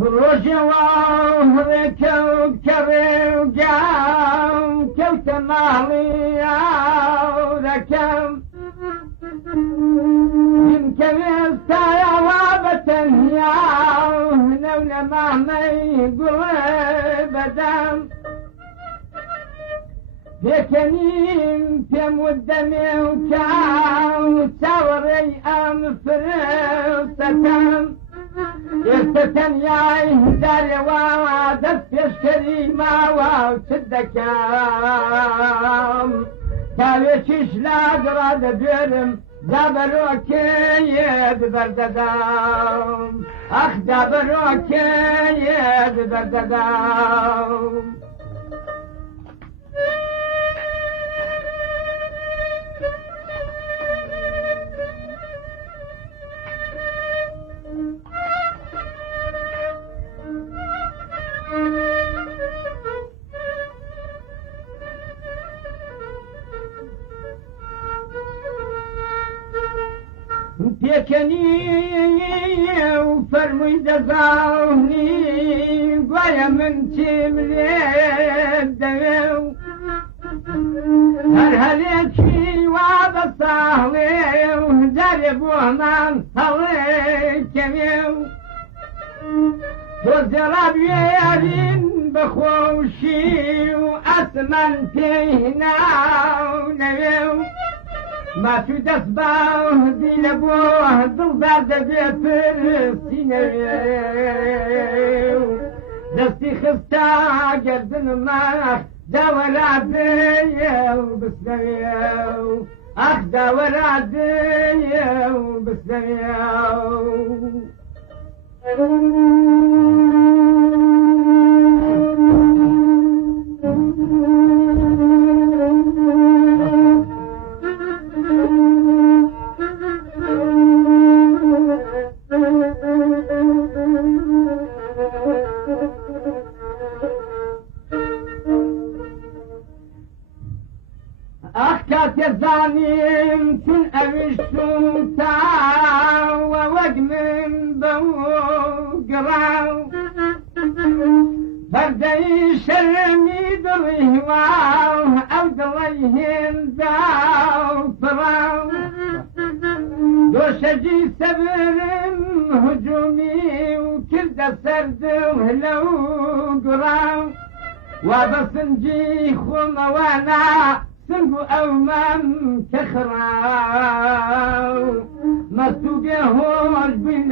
رجوا ركب كرجع كوت مالي ركب يمكن يستايا وابتنيا نونا ما يقول بدم يكنين تمود دمي وتاوري ام فرستم يستن يا هداري وعدت الكريمة وصدكام تاويشش لا قراد بيرم دابروكي ببرددام اخ دابروكي ببرددام تيكني وفرمي دزاوني قوية من تمليد دمو هرهليكي وابصاهلي وهداري بوهمان هلي كميو وزراب يارين بخوشي وأسمن تيهنا ونميو ما في دسباه دي لبوه ضلبار دبي فرسينيو دستي خستا قردن ما داور عديو بسنيو اخ داور عديو بسنيو يزاني من أبشتم ووق من بوقراو فردي شرمي دريهواو أو دريهن داو فراو دوشجي سبرم هجومي وكلد سرد وهلو قراو وبصنجي خموانا سنبو أومام تخراو مستوقيهوش بين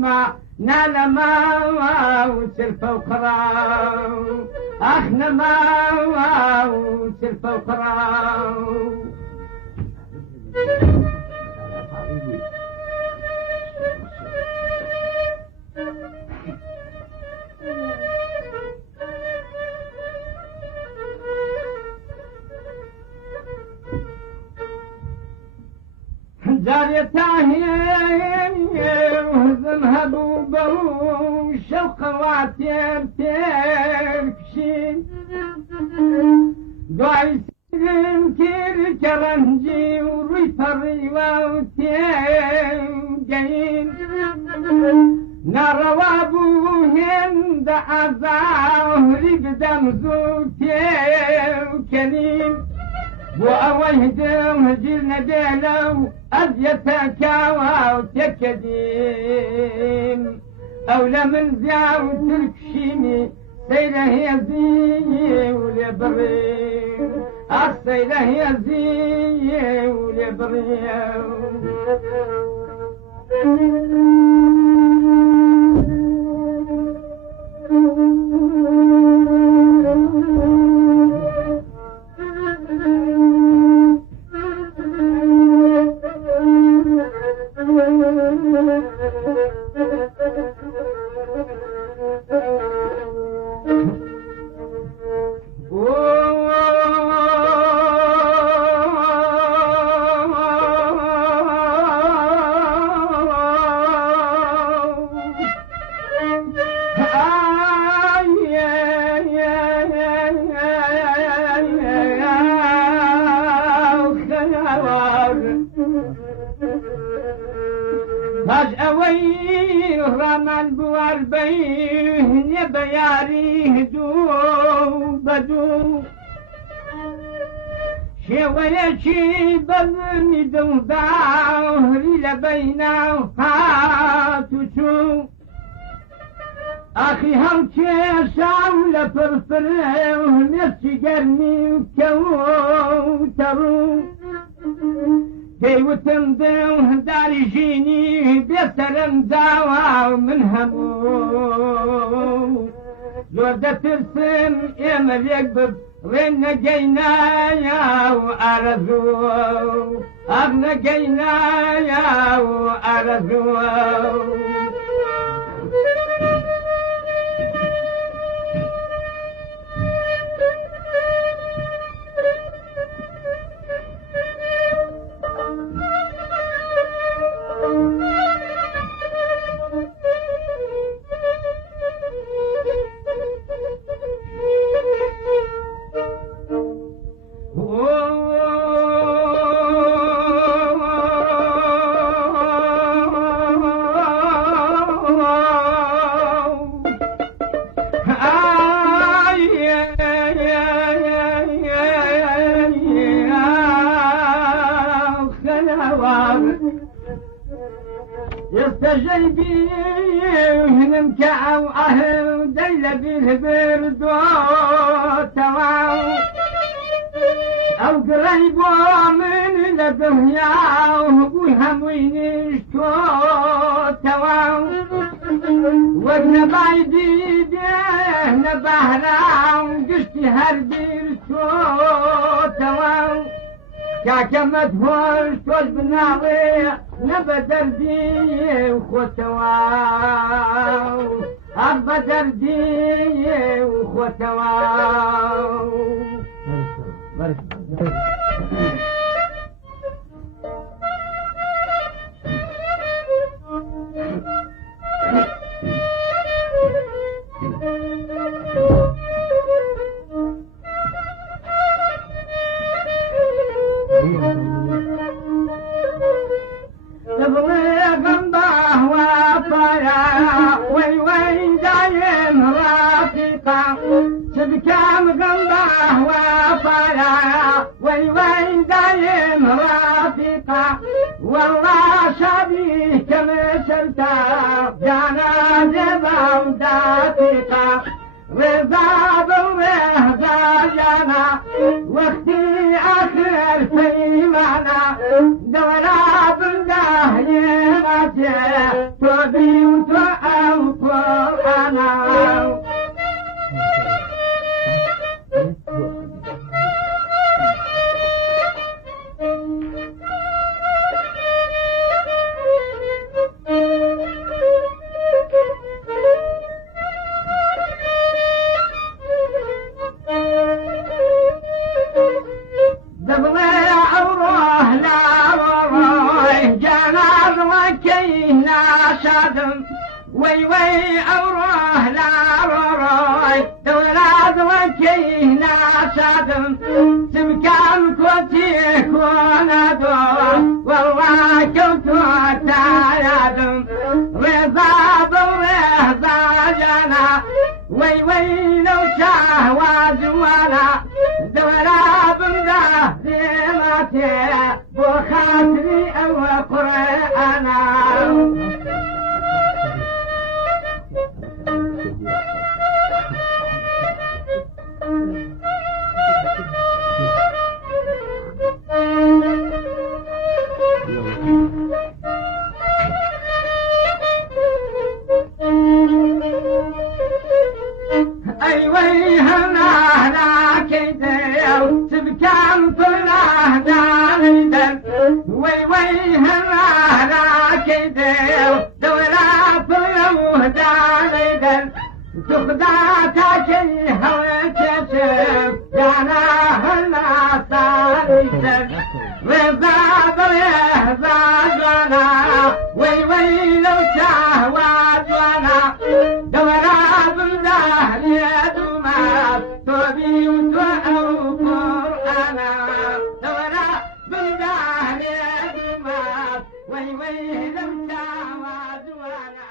ما نالا ما وسلفة وقراو اخنا ما وسلفة وقراو جاري تاهين وهزمها بوبو شوق وعتير تركشين دعي سيدن كير كرنجي وريطري وتيجين نروابوهن دعزاهري بدم زوتيوكنين وأويهدم هجيرنا ديلو أزيتكاوا وتكدين أولى من زياو تركشيني سيرة هي زي ولبري أخ سيرة هي زي ولبري بهرمان بوار بين يا بياري هدو بدو شوية بظني دوداهري لبينا هاتوشو أخي هم كيشاو لفرفر ونسي قرني كوترو كيوتم دو داري جيني بيسرم داوا من همو زودة ترسم يمر يقبض رن جينايا وأرزو أبن جينايا وأرزو يستجيبي ونمكع وأهل دل بالبرد وتواو أو قريب من لدنيا وهم وينشتو تواو وابن بايدي بيه نبهنا وقشتي هربيرتو تواو كاكمت هوش توش بناوي نبدر دي وخوتواو أبدر دي وخوتواو شبكام قلبه وفايا وين دايم رافقا والله شبيه كمثلتا جانا جبا ودافقا رضا بالرهضة جانا واختي آخر في معنا دورا بالدهي ماتي تبي وتأوكل أنا وي وي أروح لا روي دولاد وكينا شادم سمكان كوتي كونادو والله كنتو تعيادم رضا بالرضا جانا وي وي لو شهوة جوانا دولاد بمدهدي ماتي بخاطري أو قرآنا أيوي هنا كيدو تبكام كله داريدن وي وي هنا كيدو دولا كله داريدن تخدعتك الهوى جانا هنا صاريدن رضا بريهضا جانا وي وي لو شهوة جانا دولا بالدهر تبي وتأوكر أنا دولا بالدهر وي وي لو شهوة جانا